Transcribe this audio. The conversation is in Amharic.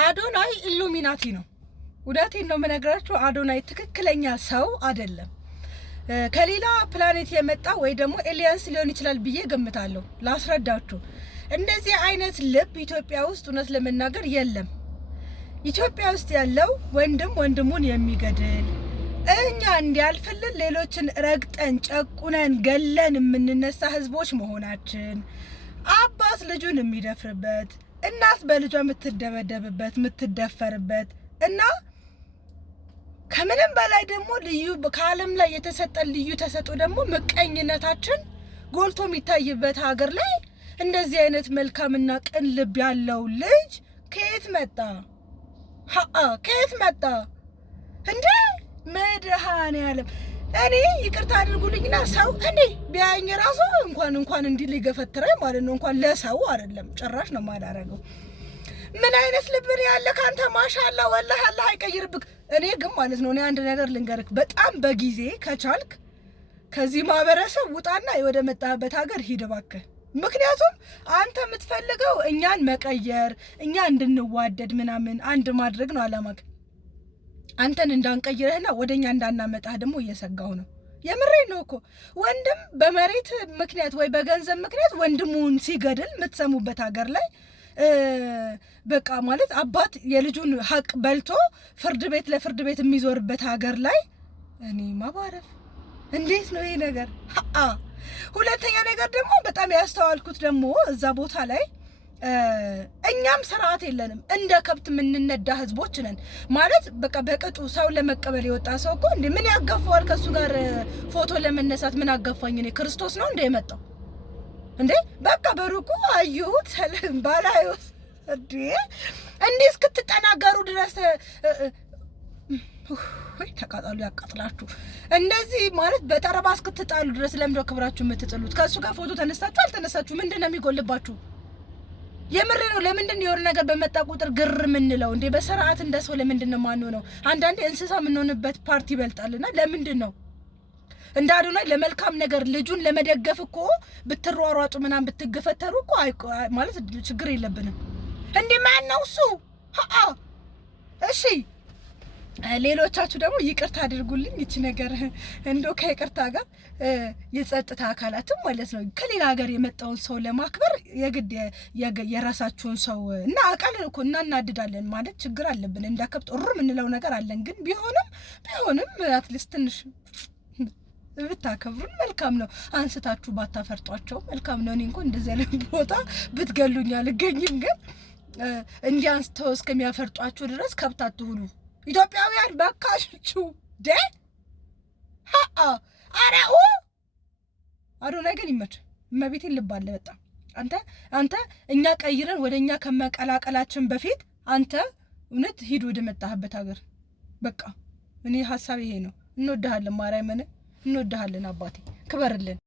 አዶናይ ኢሉሚናቲ ነው። እውነቴን ነው የምነግራችሁ። አዶናይ ትክክለኛ ሰው አይደለም። ከሌላ ፕላኔት የመጣ ወይ ደግሞ ኤሊያንስ ሊሆን ይችላል ብዬ ገምታለሁ። ላስረዳችሁ። እንደዚህ አይነት ልብ ኢትዮጵያ ውስጥ እውነት ለመናገር የለም። ኢትዮጵያ ውስጥ ያለው ወንድም ወንድሙን የሚገድል እኛ እንዲያልፍልን ሌሎችን ረግጠን ጨቁነን ገለን የምንነሳ ህዝቦች መሆናችን፣ አባት ልጁን የሚደፍርበት፣ እናት በልጇ የምትደበደብበት የምትደፈርበት እና ከምንም በላይ ደግሞ ልዩ ከዓለም ላይ የተሰጠን ልዩ ተሰጥኦ ደግሞ ምቀኝነታችን ጎልቶ የሚታይበት ሀገር ላይ እንደዚህ አይነት መልካምና ቅን ልብ ያለው ልጅ ከየት መጣ? ከየት መጣ እንዴ? መድኃኔዓለም እኔ ይቅርታ አድርጉልኝና ሰው እኔ ቢያየኝ ራሱ እንኳን እንዲህ ሊገፈትረኝ ማለት ነው። እንኳን ለሰው አይደለም ጭራሽ ነው ማላረገው። ምን አይነት ልብን ያለ ካንተ ማሻአላ ወላሂ አላህ አይቀይርብክ። እኔ ግን ማለት ነው እኔ አንድ ነገር ልንገርክ፣ በጣም በጊዜ ከቻልክ ከዚህ ማህበረሰብ ውጣና ወደ መጣበት ሀገር ሂድ እባክህ። ምክንያቱም አንተ የምትፈልገው እኛን መቀየር፣ እኛ እንድንዋደድ ምናምን አንድ ማድረግ ነው አላማክ። አንተን እንዳንቀይረህና ወደኛ እንዳናመጣህ ደግሞ እየሰጋው ነው። የምሬን ነው እኮ ወንድም በመሬት ምክንያት ወይ በገንዘብ ምክንያት ወንድሙን ሲገድል የምትሰሙበት ሀገር ላይ በቃ ማለት አባት የልጁን ሀቅ በልቶ ፍርድ ቤት ለፍርድ ቤት የሚዞርበት ሀገር ላይ እኔ ማባረፍ እንዴት ነው ይሄ ነገር? ሁለተኛ ነገር ደግሞ በጣም ያስተዋልኩት ደግሞ እዛ ቦታ ላይ እኛም ስርዓት የለንም። እንደ ከብት የምንነዳ ህዝቦች ነን ማለት በቃ በቅጡ ሰው ለመቀበል የወጣ ሰው እኮ እንዴ ምን ያጋፋዋል? ከሱ ጋር ፎቶ ለመነሳት ምን አጋፋኝ? እኔ ክርስቶስ ነው እንደ የመጣው እንዴ? በቃ በሩቁ አዩት ሰለም ባላዩት እንዴ እስክትጠናገሩ ድረስ ወይ ተቃጣሉ ያቃጥላችሁ። እንደዚህ ማለት በጠረባ እስክትጣሉ ድረስ ለምንድነው ክብራችሁ የምትጥሉት? ከሱ ጋር ፎቶ ተነሳችሁ አልተነሳችሁ ምንድነው የሚጎልባችሁ? የምሬ ነው። ለምንድነው የሆነ ነገር በመጣ ቁጥር ግር ምንለው እንዴ? በስርዓት እንደሰው ለምንድነው ማንሆነው? አንዳንዴ እንስሳ የምንሆንበት ፓርቲ ይበልጣልና ለምንድነው እንደ አዶናይ ለመልካም ነገር ልጁን ለመደገፍ እኮ ብትሯሯጡ ምናምን ብትገፈተሩ እኮ ማለት ችግር የለብንም። እንዴ ማን ነው እሱ? እሺ ሌሎቻችሁ ደግሞ ይቅርታ አድርጉልኝ። እቺ ነገር እንደው ከይቅርታ ጋር የጸጥታ አካላትም ማለት ነው ከሌላ ሀገር የመጣውን ሰው ለማክበር የግድ የራሳችሁን ሰው እና አቃለን እኮ እናናድዳለን ማለት ችግር አለብን። እንዳከብት ሩም እንለው ነገር አለን። ግን ቢሆንም አትሊስት ትንሽ ብታከብሩን መልካም ነው። አንስታችሁ ባታፈርጧቸው መልካም ነው። እኔ እንኳን እንደዚህ አይነት ቦታ ብትገሉኝ አልገኝም። ግን እንዲያንስተው እስከሚያፈርጧችሁ ድረስ ከብት አትሁኑ። ኢትዮጵያውያን ባካችሁ ደ አራው አዶናይ ግን ይመች እመቤቴን ልብ አለ በጣም አንተ እኛ ቀይረን ወደኛ ከመቀላቀላችን በፊት አንተ እውነት ሂድ ወደ መጣህበት ሀገር። በቃ እኔ ሐሳብ ይሄ ነው። እንወድሃለን ማርያምን እንወድሃለን አባቴ ክበርልን።